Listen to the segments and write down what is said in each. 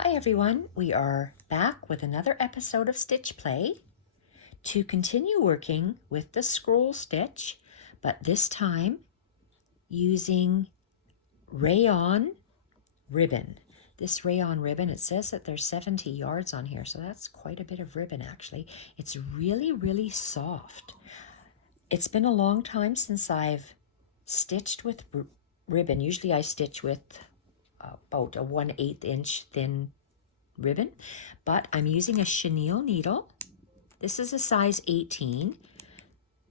Hi everyone, we are back with another episode of Stitch Play to continue working with the scroll stitch, but this time using rayon ribbon. This rayon ribbon, it says that there's 70 yards on here, so that's quite a bit of ribbon actually. It's really soft. It's been a long time since I've stitched with ribbon. Usually I stitch with about a 1/8 inch thin ribbon, but I'm using a chenille needle. This is a size 18.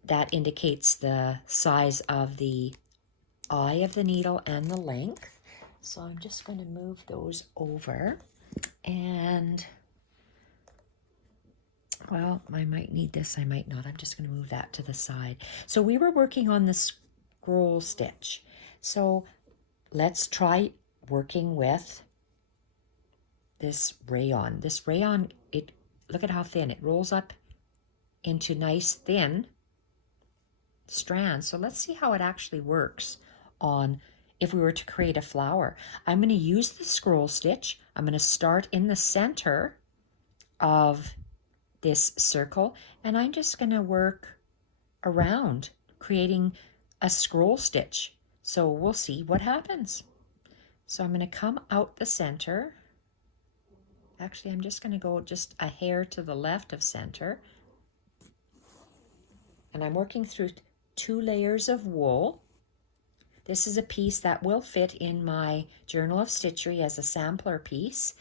That indicates the size of the eye of the needle and the length. So I'm just going to move those over, and well, I might need this, I might not. I'm just going to move that to the side. So we were working on the scroll stitch. So let's try working with this rayon. This rayon, look at how thin. It rolls up into nice thin strands. So let's see how it actually works on if we were to create a flower. I'm going to use the scroll stitch. I'm going to start in the center of this circle, and I'm just going to work around creating a scroll stitch. So we'll see what happens. So I'm going to come out the center. Actually, I'm just going to go just a hair to the left of center. And I'm working through 2 layers of wool. This is a piece that will fit in my Journal of Stitchery as a sampler piece,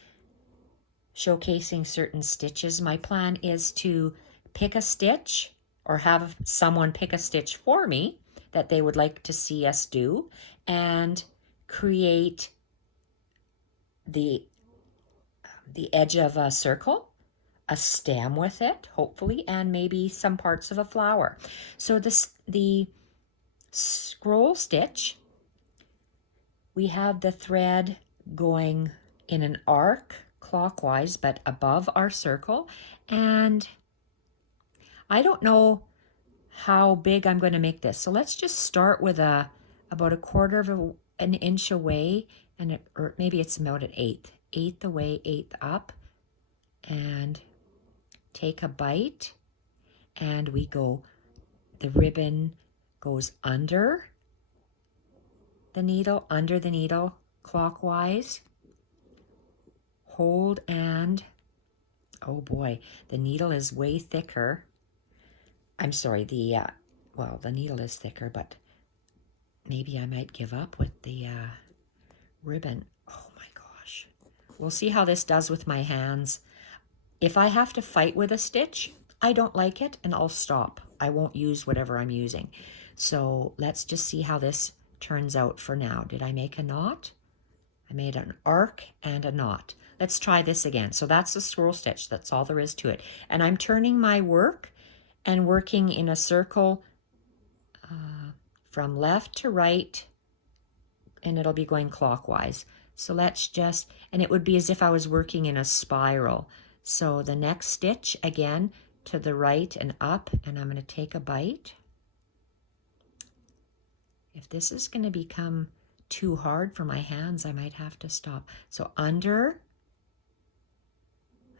showcasing certain stitches. My plan is to pick a stitch or have someone pick a stitch for me that they would like to see us do and create the edge of a circle, a stem with it, hopefully, and maybe some parts of a flower. So the scroll stitch, we have the thread going in an arc clockwise, but above our circle. And I don't know how big I'm going to make this. So let's just start with about 1/4 of an inch away, or maybe it's about an eighth away, eighth up, and take a bite, and we go, the ribbon goes under the needle clockwise, hold, and oh boy, the needle is way thicker. I'm sorry, the needle is thicker, but maybe I might give up with the ribbon. Oh my gosh. We'll see how this does with my hands. If I have to fight with a stitch, I don't like it, and I'll stop. I won't use whatever I'm using. So let's just see how this turns out for now. Did I make a knot? I made an arc and a knot. Let's try this again. So that's the scroll stitch. That's all there is to it. And I'm turning my work and working in a circle from left to right, and it'll be going clockwise. So let's just, and it would be as if I was working in a spiral. So the next stitch, again, to the right and up, and I'm going to take a bite. If this is going to become too hard for my hands, I might have to stop. So under,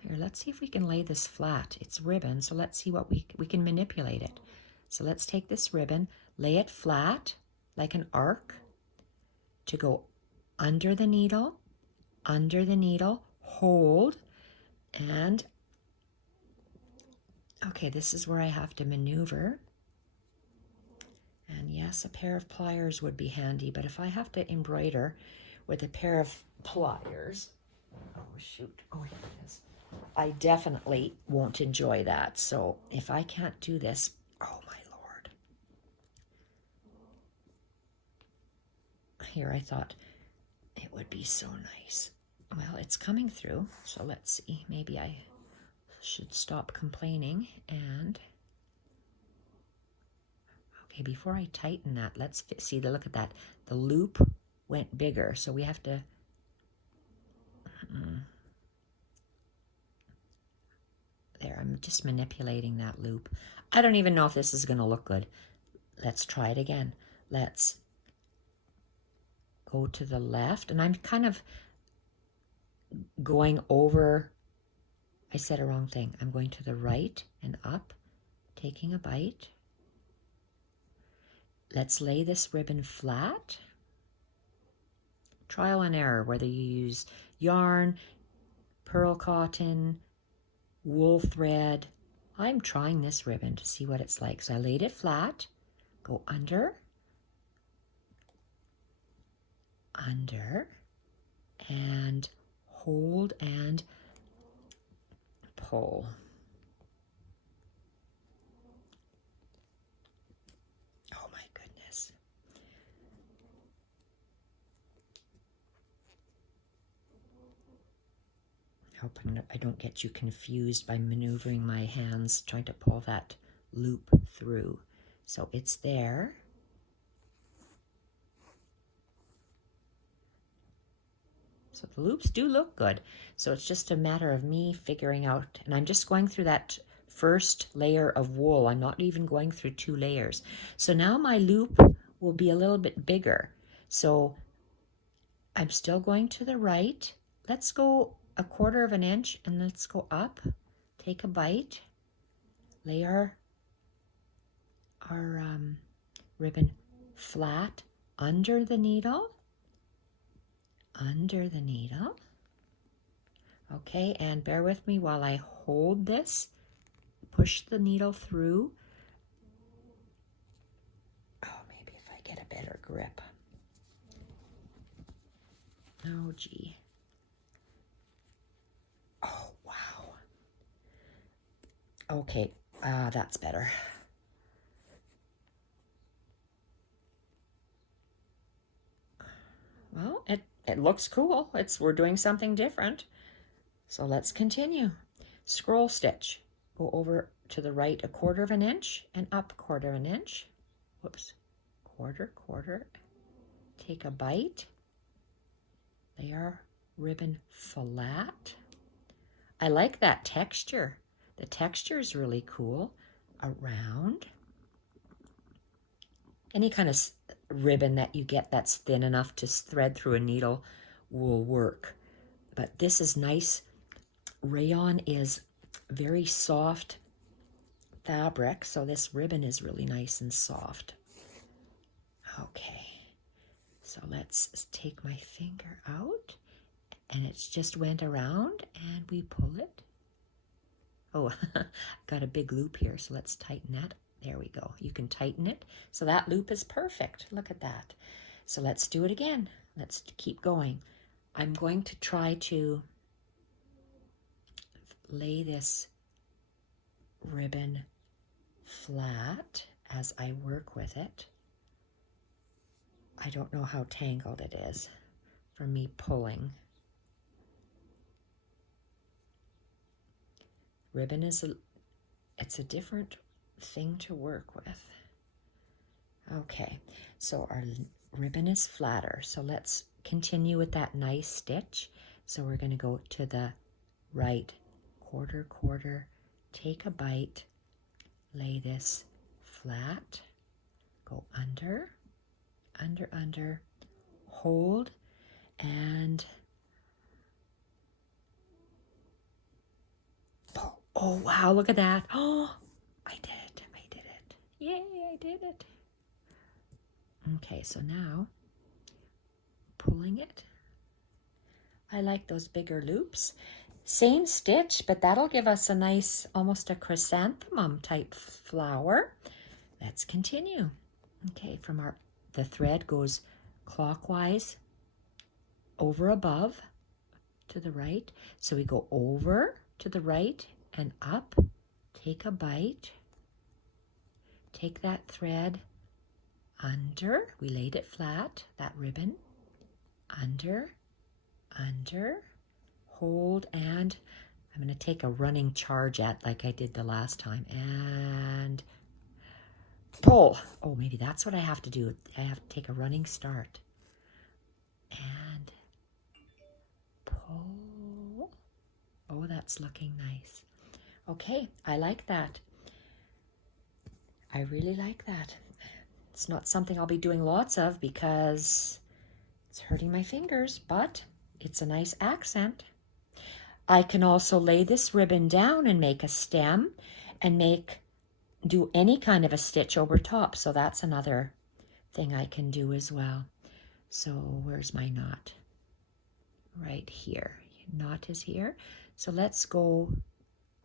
here, let's see if we can lay this flat. It's ribbon, so let's see what we can manipulate it. So let's take this ribbon, lay it flat like an arc to go under the needle, hold, and okay, this is where I have to maneuver. And yes, a pair of pliers would be handy, but if I have to embroider with a pair of pliers, oh shoot, oh here it is, I definitely won't enjoy that. So if I can't do this, oh my Lord. Here, I thought it would be so nice. Well, it's coming through, so let's see. Maybe I should stop complaining and okay, before I tighten that, let's see, look at that. The loop went bigger, so we have to there, I'm just manipulating that loop. I don't even know if this is going to look good. Let's try it again. Let's go to the left, and I'm kind of going over, I said a wrong thing. I'm going to the right and up, taking a bite. Let's lay this ribbon flat. Trial and error, whether you use yarn, pearl cotton, wool thread. I'm trying this ribbon to see what it's like. So I laid it flat, go under, and hold and pull. Oh my goodness. Hoping I don't get you confused by maneuvering my hands trying to pull that loop through. So it's there. So the loops do look good. So it's just a matter of me figuring out, and I'm just going through that first layer of wool. I'm not even going through 2 layers. So now my loop will be a little bit bigger. So I'm still going to the right. Let's go 1/4 of an inch and let's go up. Take a bite. Lay our ribbon flat under the needle. Under the needle. Okay, and bear with me while I hold this. Push the needle through. Oh, maybe if I get a better grip. Oh, gee. Oh, wow. Okay, that's better. Well, it looks cool. We're doing something different. So let's continue. Scroll stitch. Go over to the right 1/4 of an inch and up 1/4 of an inch. Whoops. Quarter. Take a bite. Lay our ribbon flat. I like that texture. The texture is really cool. Around. Any kind of ribbon that you get that's thin enough to thread through a needle will work. But this is nice. Rayon is very soft fabric, so this ribbon is really nice and soft. Okay, so let's take my finger out, and it's just went around, and we pull it. Oh, got a big loop here, so let's tighten that. There we go. You can tighten it. So that loop is perfect. Look at that. So let's do it again. Let's keep going. I'm going to try to lay this ribbon flat as I work with it. I don't know how tangled it is from me pulling. Ribbon it's a different thing to work with. Okay, so our ribbon is flatter. So let's continue with that nice stitch. So we're going to go to the right, quarter, take a bite, lay this flat, go under, hold, and pull. Oh, wow, look at that. Oh, I did it. Yay, I did it. Okay, so now pulling it. I like those bigger loops. Same stitch, but that'll give us a nice, almost a chrysanthemum type flower. Let's continue. Okay, the thread goes clockwise over above to the right. So we go over to the right and up, take a bite, take that thread under, we laid it flat, that ribbon, under, hold, and I'm going to take a running charge like I did the last time, and pull. Oh, maybe that's what I have to do. I have to take a running start and pull. Oh, that's looking nice. Okay, I like that. I really like that. It's not something I'll be doing lots of because it's hurting my fingers, but it's a nice accent. I can also lay this ribbon down and make a stem and do any kind of a stitch over top. So that's another thing I can do as well. So where's my knot? Right here. Knot is here. So let's go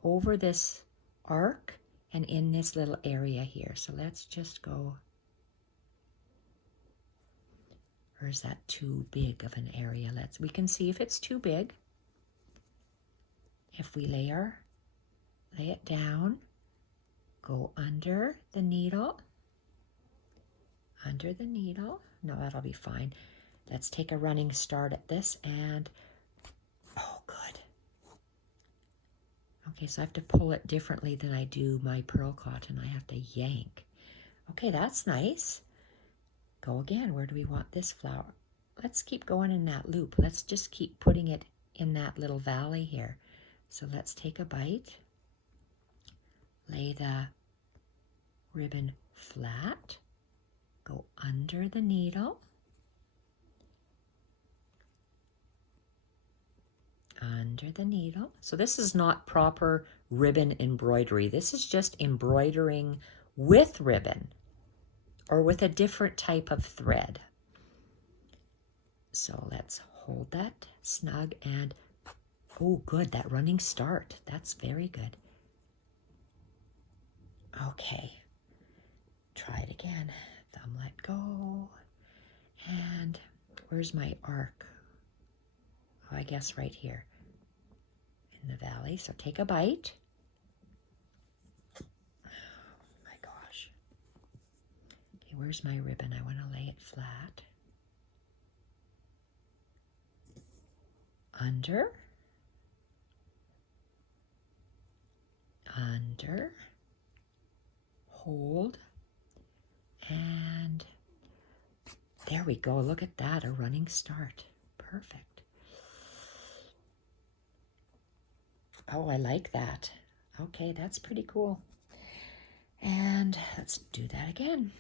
over this arc and in this little area here. So let's just go. Or is that too big of an area? We can see if it's too big. If we lay it down, go under the needle. Under the needle. No, that'll be fine. Let's take a running start at this and, oh, good. Okay, so I have to pull it differently than I do my pearl cotton. I have to yank. Okay, that's nice. Go again. Where do we want this flower? Let's keep going in that loop. Let's just keep putting it in that little valley here. So let's take a bite. Lay the ribbon flat. Go under the needle. Under the needle. So this is not proper ribbon embroidery. This is just embroidering with ribbon or with a different type of thread. So let's hold that snug and, oh good, that running start. That's very good. Okay, try it again. Thumb let go. And where's my arc? Oh, I guess right here in the valley. So take a bite. Oh my gosh. Okay, where's my ribbon? I want to lay it flat. Under. Under. Hold. And there we go. Look at that, a running start. Perfect. Oh, I like that. Okay, that's pretty cool. And let's do that again.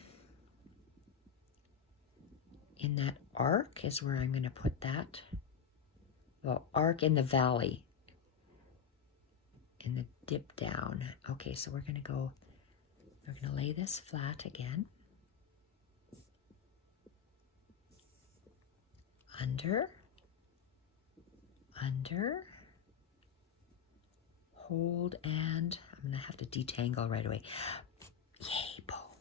In that arc is where I'm going to put that. Well, arc in the valley. In the dip down. Okay, so we're going to lay this flat again. Under. Under. Hold, and I'm going to have to detangle right away. Yay, pull.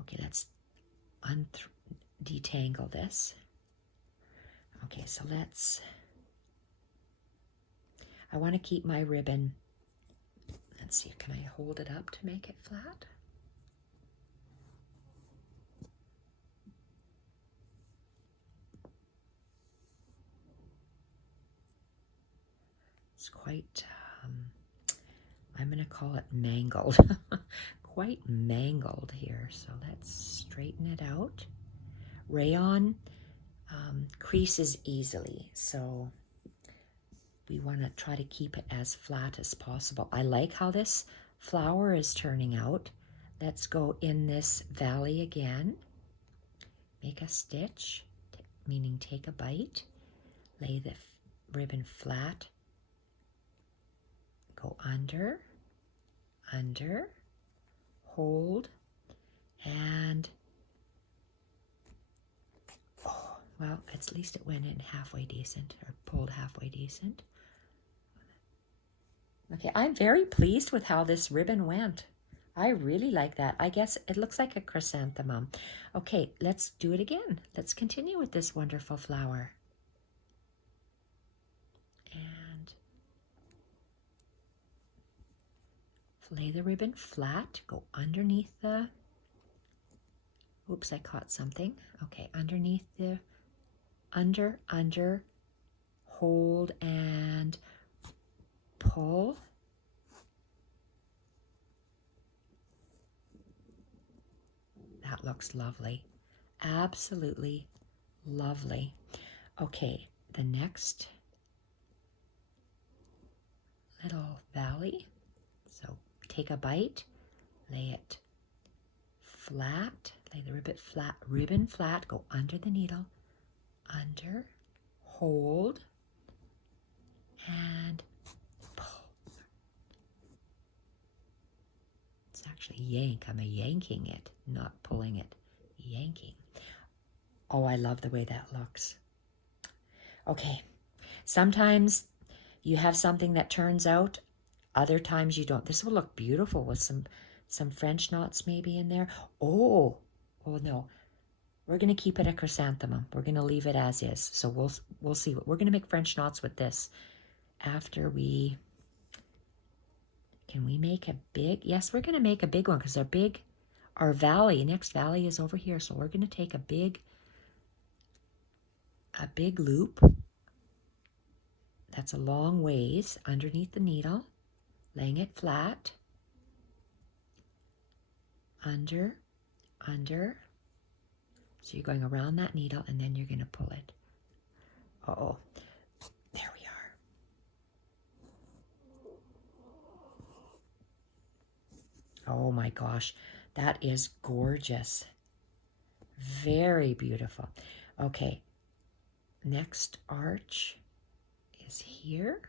Okay, let's detangle this. Okay, so I want to keep my ribbon. Let's see, can I hold it up to make it flat? It's quite, I'm going to call it mangled. Quite mangled here. So let's straighten it out. Rayon creases easily, so we want to try to keep it as flat as possible. I like how this flower is turning out. Let's go in this valley again. Make a stitch, meaning take a bite. Lay the ribbon flat. Go under, under, hold, and, oh, well, at least it went in halfway decent, or pulled halfway decent. Okay, I'm very pleased with how this ribbon went. I really like that. I guess it looks like a chrysanthemum. Okay, let's do it again. Let's continue with this wonderful flower. And lay the ribbon flat, go underneath the, oops, I caught something. Okay, underneath the, under, hold and pull. That looks lovely. Absolutely lovely. Okay, the next little valley. So take a bite, lay it flat, lay the ribbon flat, go under the needle, under, hold, and actually yank. I'm yanking it, not pulling it. Yanking. Oh, I love the way that looks. Okay, sometimes you have something that turns out, other times you don't. This will look beautiful with some French knots maybe in there. Oh no. We're going to keep it a chrysanthemum. We're going to leave it as is. So we'll see. We're going to make French knots with this after we... Can we make a big... Yes, we're going to make a big one because our valley, next valley is over here. So we're going to take a big loop that's a long ways underneath the needle, laying it flat, under. So you're going around that needle and then you're going to pull it. Uh-oh. There we are. Oh my gosh. That is gorgeous. Very beautiful. Okay. Next arch is here.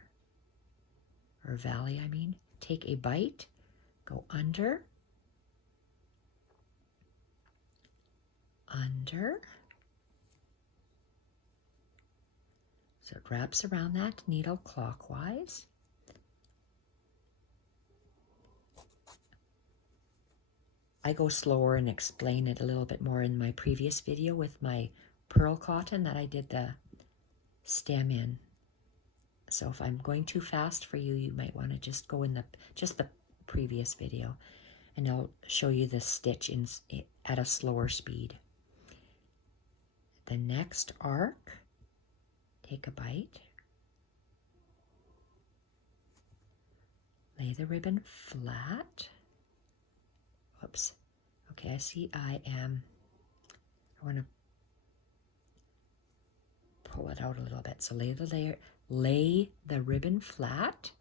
Or valley, I mean. Take a bite. Go under. So it wraps around that needle clockwise. I go slower and explain it a little bit more in my previous video with my pearl cotton that I did the stem in. So if I'm going too fast for you, you might want to just go in the previous video, and I'll show you the stitch at a slower speed. The next arc, take a bite, lay the ribbon flat. Whoops. Okay, I see I want to pull it out a little bit. So lay the ribbon flat,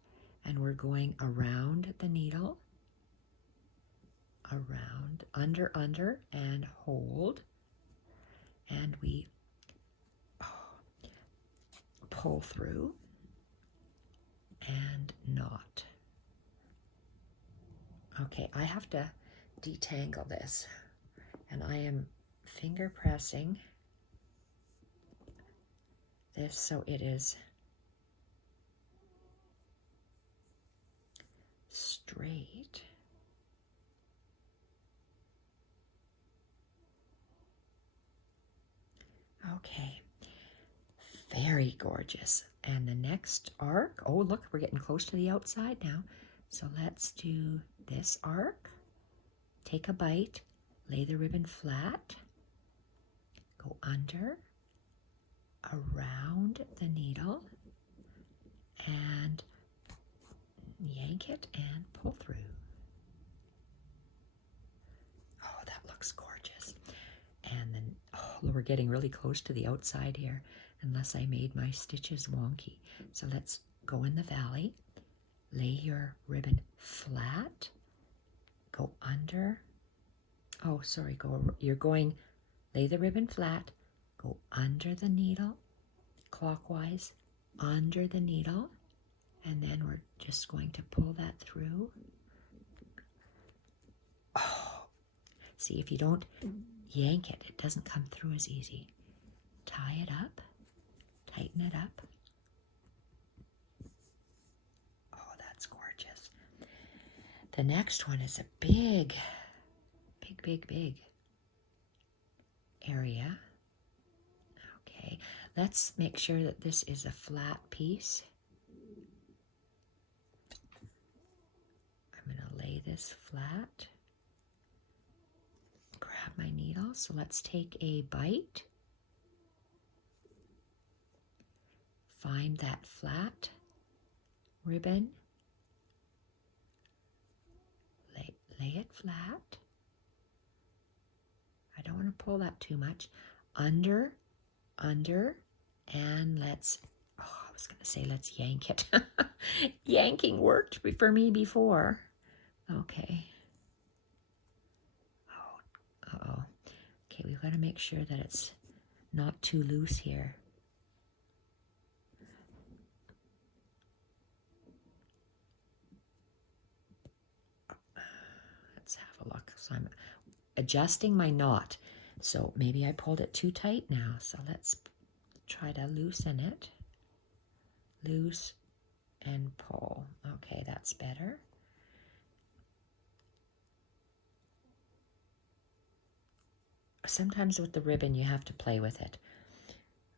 and we're going around the needle, around, under, and hold. And we pull through and knot. Okay, I have to detangle this, and I am finger pressing this so it is straight. Okay, very gorgeous. And the next arc, oh look, we're getting close to the outside now. So let's do this arc. Take a bite, lay the ribbon flat, go under, around the needle, and yank it and pull through. Oh, that looks gorgeous. And then, oh, we're getting really close to the outside here, unless I made my stitches wonky. So let's go in the valley, lay your ribbon flat, go under. Oh, sorry, lay the ribbon flat, go under the needle, clockwise, under the needle, and then we're just going to pull that through. Oh, see, if you don't yank it, it doesn't come through as easy. Tie it up, tighten it up. Oh, that's gorgeous. The next one is a big area. Okay, let's make sure that this is a flat piece. I'm going to lay this flat. Grab my needle. So let's take a bite. Find that flat ribbon. Lay it flat. I don't want to pull that too much. Under, and let's yank it. Yanking worked for me before. Okay. Oh, uh-oh. Okay, we've got to make sure that it's not too loose here. Let's have beautiful, look. So I'm adjusting my knot. So maybe I pulled it too tight now. So let's try to loosen it. Loose and pull. Okay, that's better. Sometimes with the ribbon you have to play with it.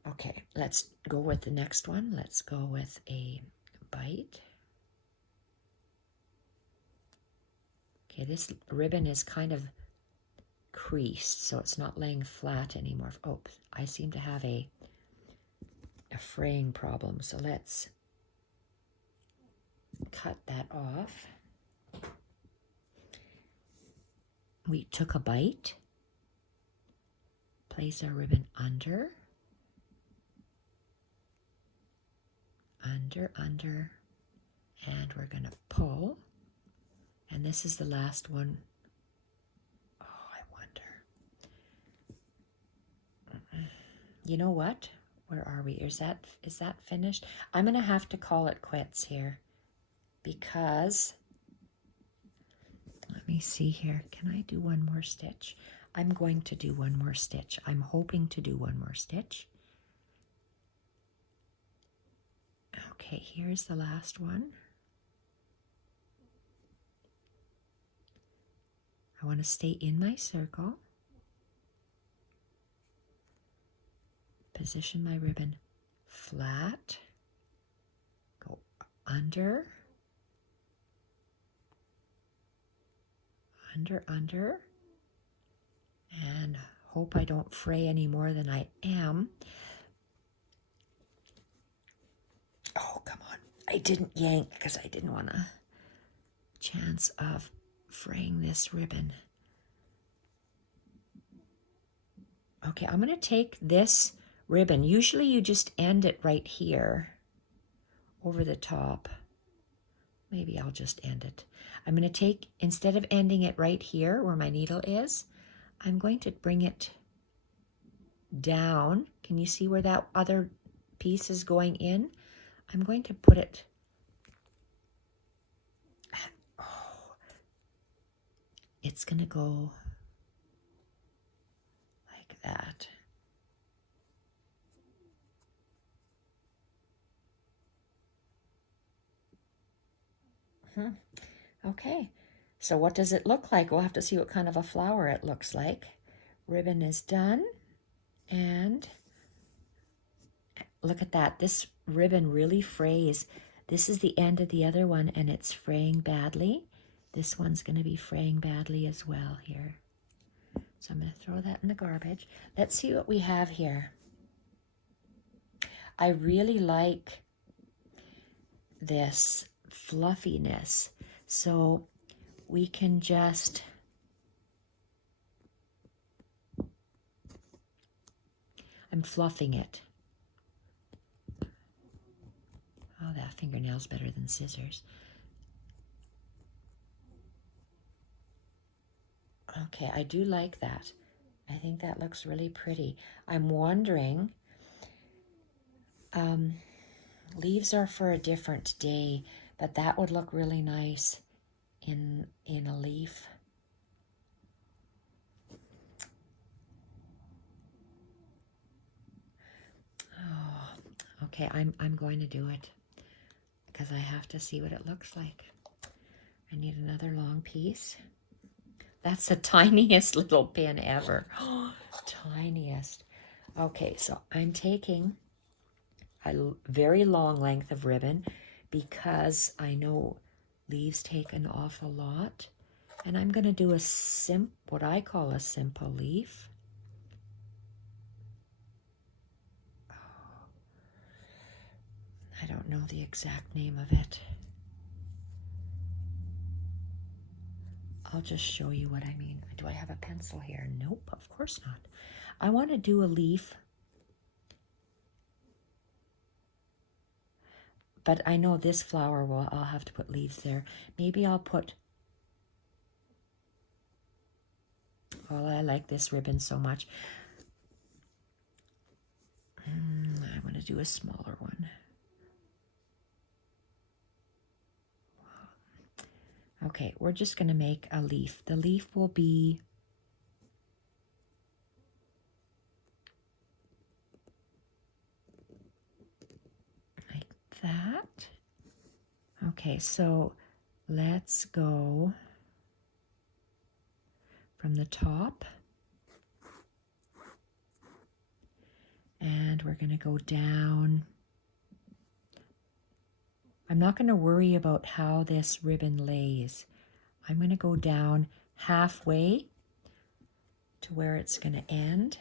Okay, let's go with the next one. Let's go with a bite. Okay, this ribbon is kind of creased, so it's not laying flat anymore. Oh, I seem to have a fraying problem, so let's cut that off. We took a bite, place our ribbon under, and we're going to pull. And this is the last one. Oh, I wonder. You know what? Where are we? Is that finished? I'm going to have to call it quits here because, let me see here. Can I do one more stitch? I'm going to do one more stitch. I'm hoping to do one more stitch. Okay, here's the last one. I want to stay in my circle. Position my ribbon flat. Go under, and hope I don't fray any more than I am. Oh, come on. I didn't yank because I didn't want a chance of fraying this ribbon. Okay, I'm going to take this ribbon. Usually you just end it right here over the top. Maybe I'll just end it. I'm going to take, instead of ending it right here where my needle is, I'm going to bring it down. Can you see where that other piece is going in? I'm going to put it, oh, it's going to go like that. Okay, so what does it look like? We'll have to see what kind of a flower it looks like. Ribbon is done, and look at that. This ribbon really frays. This is the end of the other one, and it's fraying badly. This one's going to be fraying badly as well here. So I'm going to throw that in the garbage. Let's see what we have here. I really like this fluffiness. So we can just I'm fluffing it. Oh, that fingernail's better than scissors. Okay, I do like that. I think that looks really pretty. I'm wondering, leaves are for a different day, but that would look really nice in a leaf. Oh, okay, I'm going to do it because I have to see what it looks like. I need another long piece. That's the tiniest little pin ever. Tiniest. Okay, so I'm taking a very long length of ribbon because I know leaves take an awful lot. And I'm going to do what I call a simple leaf. I don't know the exact name of it. I'll just show you what I mean. Do I have a pencil here? Nope, of course not. I want to do a leaf, but I know this flower I'll have to put leaves there. Maybe I'll put, well, I like this ribbon so much. I want to do a smaller one. Okay, we're just going to make a leaf. The leaf will be like that. Okay, so let's go from the top. And we're going to go down. I'm not going to worry about how this ribbon lays. I'm going to go down halfway to where it's going to end.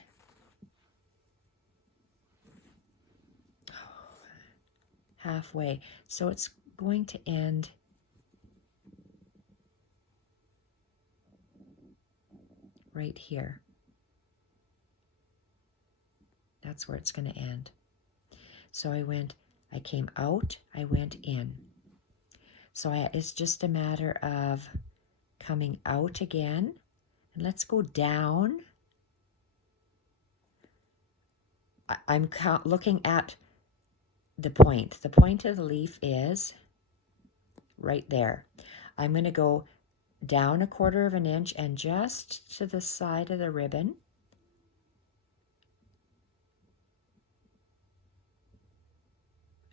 Halfway. So it's going to end right here. That's where it's going to end. So I came out, I went in. So it's just a matter of coming out again. And let's go down. I'm looking at the point. The point of the leaf is right there. I'm going to go down 1/4 inch and just to the side of the ribbon.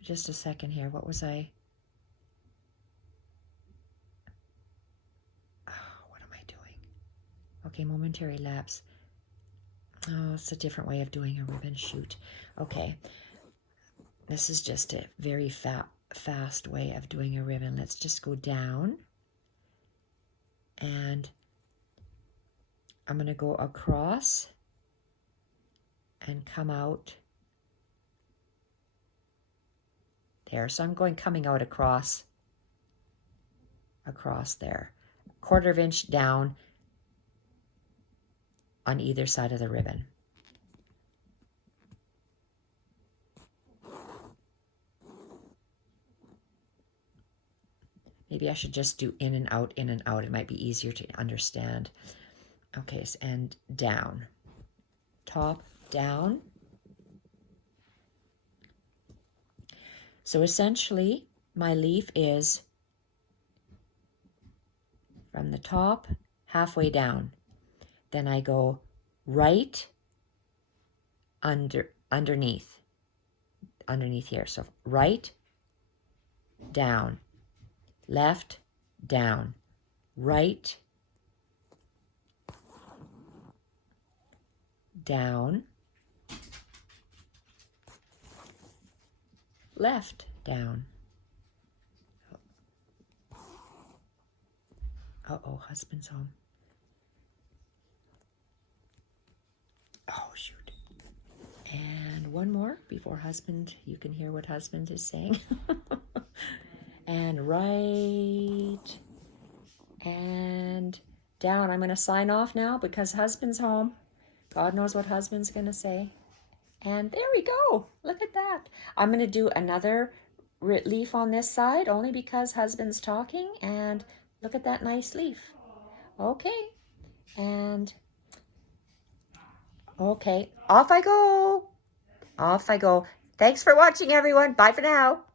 Just a second here. What was I? Oh, what am I doing? Okay, momentary lapse. Oh, it's a different way of doing a ribbon shoot. Okay, this is just a very fast way of doing a ribbon. Let's just go down, and I'm going to go across and come out there. So I'm coming out across there, 1/4 inch down on either side of the ribbon. Maybe I should just do in and out, in and out. It might be easier to understand. Okay, and down. Top, down. So essentially, my leaf is from the top, halfway down. Then I go right underneath here. So right, down, left, down, right, down, left, down. Uh-oh, husband's home. Oh, shoot. And one more before husband, you can hear what husband is saying. And right and down. I'm going to sign off now because husband's home. God knows what husband's going to say. And there we go. Look at that. I'm going to do another leaf on this side only because husband's talking. And look at that nice leaf. Okay. And okay, off I go. Off I go. Thanks for watching, everyone. Bye for now.